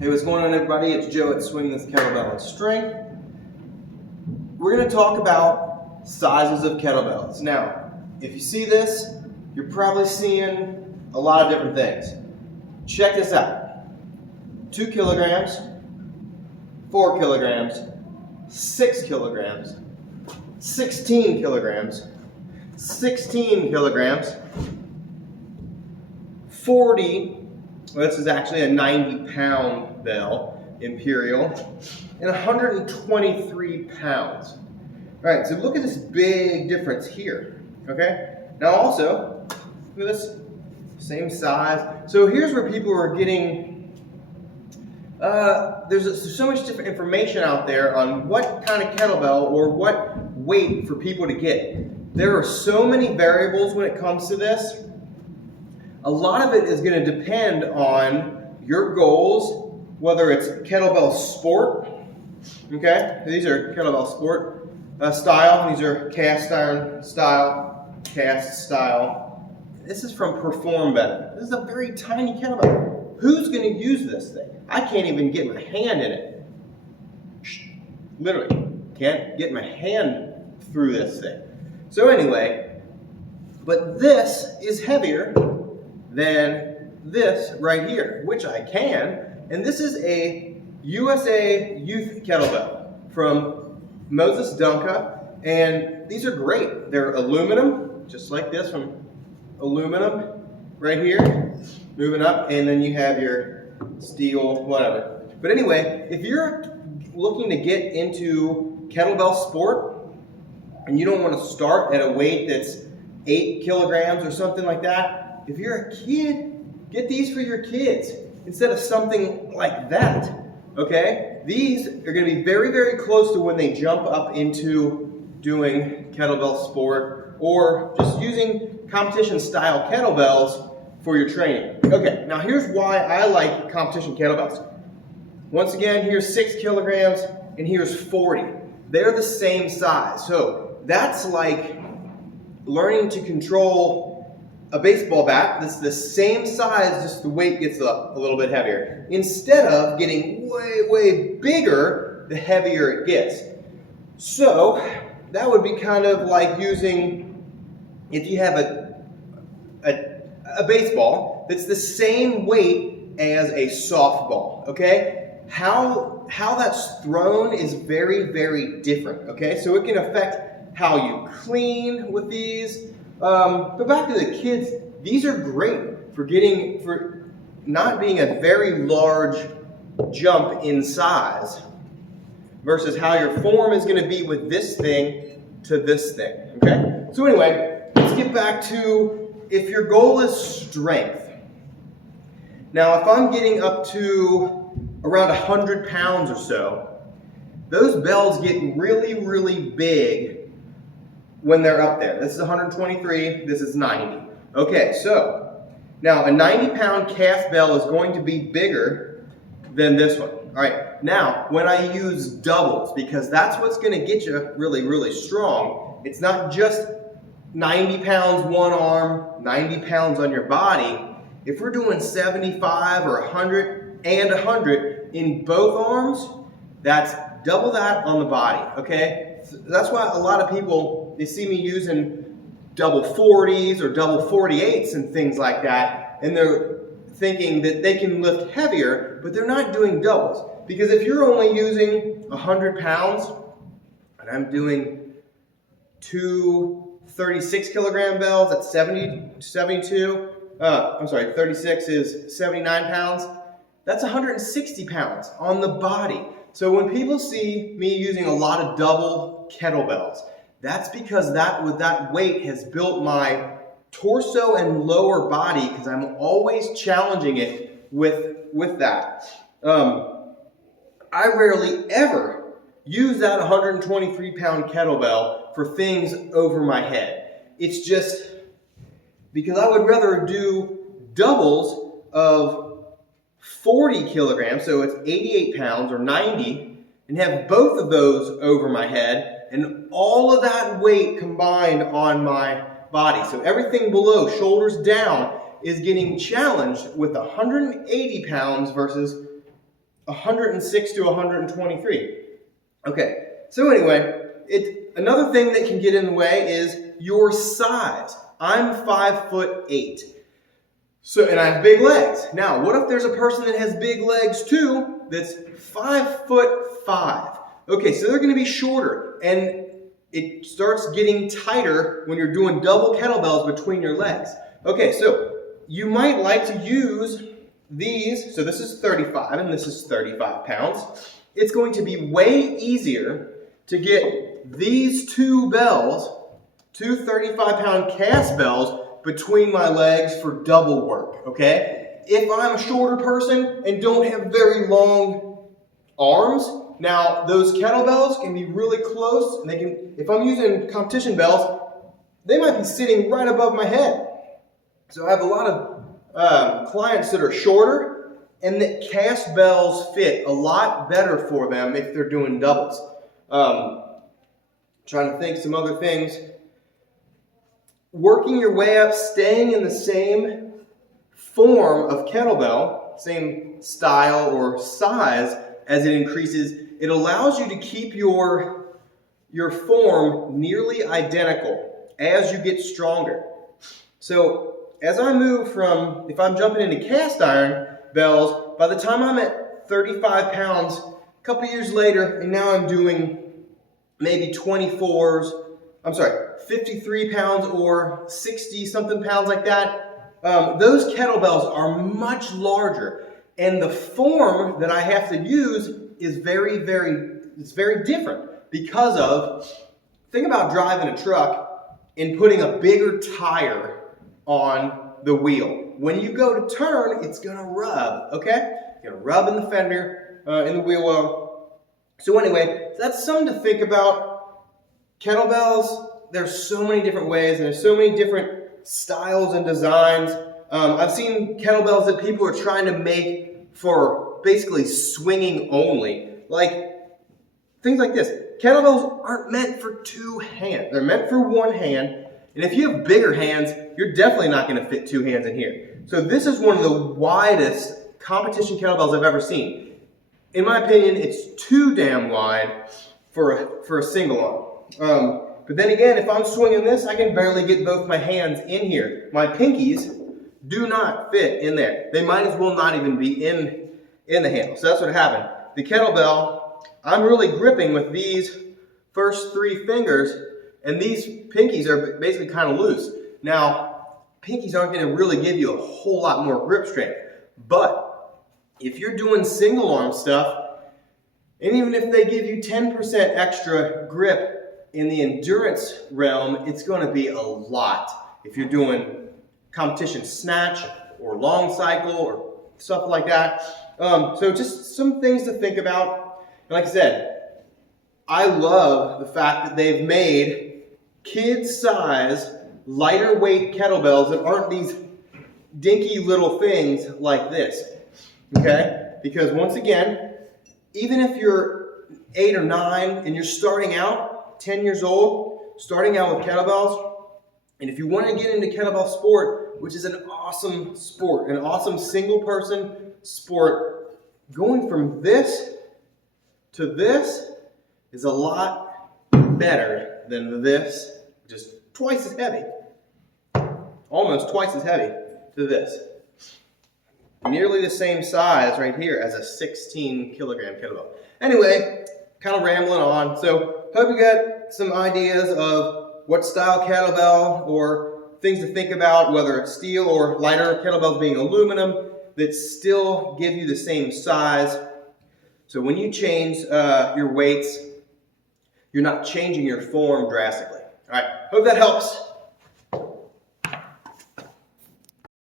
Hey, what's going on, everybody? It's Joe at Swing This Kettlebell and Strength. We're going to talk about sizes of kettlebells. Now, if you see this, you're probably seeing a lot of different things. Check this out. 2 kilograms, 4 kilograms, 6 kilograms, 16 kilograms, 16 kilograms, 40. Well, this is actually a 90-pound bell, Imperial, and 123 pounds. All right, so look at this big difference here, okay? Now also, look at this, same size. So here's where people are getting, there's so much different information out there on what kind of kettlebell or what weight for people to get. There are so many variables when it comes to this. A lot of it is going to depend on your goals, whether it's kettlebell sport, okay? These are kettlebell sport style. These are cast iron style, cast style. This is from Perform Better. This is a very tiny kettlebell. Who's going to use this thing? I can't even get my hand in it. Literally, can't get my hand through this thing. So anyway, but this is heavier than this right here, which I can, and this is a USA Youth Kettlebell from Moses Dunca, and these are great. They're aluminum, just like this from aluminum right here, moving up, and then you have your steel, whatever. But anyway, if you're looking to get into kettlebell sport, and you don't want to start at a weight that's 8 kilograms or something like that, if you're a kid, get these for your kids instead of something like that, okay? These are going to be very, very close to when they jump up into doing kettlebell sport or just using competition style kettlebells for your training. Okay, now here's why I like competition kettlebells. Once again, here's 6 kilograms and here's 40. They're the same size. So that's like learning to control a baseball bat that's the same size, just the weight gets a little bit heavier. Instead of getting way, way bigger, the heavier it gets. So that would be kind of like using, if you have a baseball that's the same weight as a softball, okay? How that's thrown is very, very different, okay? So it can affect how you clean with these. But back to the kids, these are great for not being a very large jump in size versus how your form is going to be with this thing to this thing, okay? So anyway, let's get back to if your goal is strength. Now, if I'm getting up to around 100 pounds or so, those bells get really, really big when they're up there. This is 123, this is 90. Okay, so now a 90-pound cast bell is going to be bigger than this one. All right, now when I use doubles, because that's what's going to get you really, really strong, it's not just 90 pounds one arm, 90 pounds on your body. If we're doing 75 or 100 and 100 in both arms, that's double that on the body, okay? That's why a lot of people, they see me using double 40s or double 48s and things like that, and they're thinking that they can lift heavier, but they're not doing doubles. Because if you're only using 100 pounds, and I'm doing 2 36-kilogram bells at 72, 36 is 79 pounds, that's 160 pounds on the body. So when people see me using a lot of double kettlebells, that's because that weight has built my torso and lower body, because I'm always challenging it with that. I rarely ever use that 123-pound kettlebell for things over my head. It's just because I would rather do doubles of 40 kilograms, so it's 88 pounds or 90, and have both of those over my head and all of that weight combined on my body. So everything below, shoulders down, is getting challenged with 180 pounds versus 106 to 123. Okay, so anyway, another thing that can get in the way is your size. I'm 5'8". So, and I have big legs. Now, what if there's a person that has big legs too, that's 5'5"? Okay, so they're going to be shorter, and it starts getting tighter when you're doing double kettlebells between your legs. Okay, so you might like to use these. So this is 35 and this is 35 pounds. It's going to be way easier to get these two bells, two 35-pound cast bells, between my legs for double work, okay? If I'm a shorter person and don't have very long arms, now those kettlebells can be really close, and they can, if I'm using competition bells, they might be sitting right above my head. So I have a lot of clients that are shorter, and that cast bells fit a lot better for them if they're doing doubles. Trying to think some other things. Working your way up, staying in the same form of kettlebell, same style or size as it increases, it allows you to keep your form nearly identical as you get stronger. So as I move from, if I'm jumping into cast iron bells, by the time I'm at 35 pounds, a couple years later, and now I'm doing maybe 53 pounds or 60 something pounds like that, those kettlebells are much larger. And the form that I have to use is very different because of, think about driving a truck and putting a bigger tire on the wheel. When you go to turn, it's gonna rub, okay? It's gonna rub in the fender, in the wheel well. So anyway, that's something to think about. Kettlebells, there's so many different ways and there's so many different styles and designs. I've seen kettlebells that people are trying to make for basically swinging only. Like, things like this. Kettlebells aren't meant for two hands. They're meant for one hand. And if you have bigger hands, you're definitely not going to fit two hands in here. So this is one of the widest competition kettlebells I've ever seen. In my opinion, it's too damn wide for a single arm. But then again, if I'm swinging this, I can barely get both my hands in here. My pinkies do not fit in there. They might as well not even be in the handle. So that's what happened. The kettlebell, I'm really gripping with these first three fingers, and these pinkies are basically kind of loose. Now, pinkies aren't going to really give you a whole lot more grip strength. But if you're doing single arm stuff, and even if they give you 10% extra grip in the endurance realm, it's going to be a lot. If you're doing competition snatch or long cycle or stuff like that. So just some things to think about. And like I said, I love the fact that they've made kid-size, lighter weight kettlebells that aren't these dinky little things like this. Okay? Because once again, even if you're 8 or 9 and you're starting out, 10 years old, starting out with kettlebells, and if you want to get into kettlebell sport, which is an awesome sport, an awesome single person sport, going from this to this is a lot better than this, which is twice as heavy, almost twice as heavy to this. Nearly the same size right here as a 16 kilogram kettlebell. Anyway, kind of rambling on. So hope you got some ideas of what style kettlebell or things to think about, whether it's steel or lighter kettlebells being aluminum, that still give you the same size. So when you change your weights, you're not changing your form drastically. All right, hope that helps.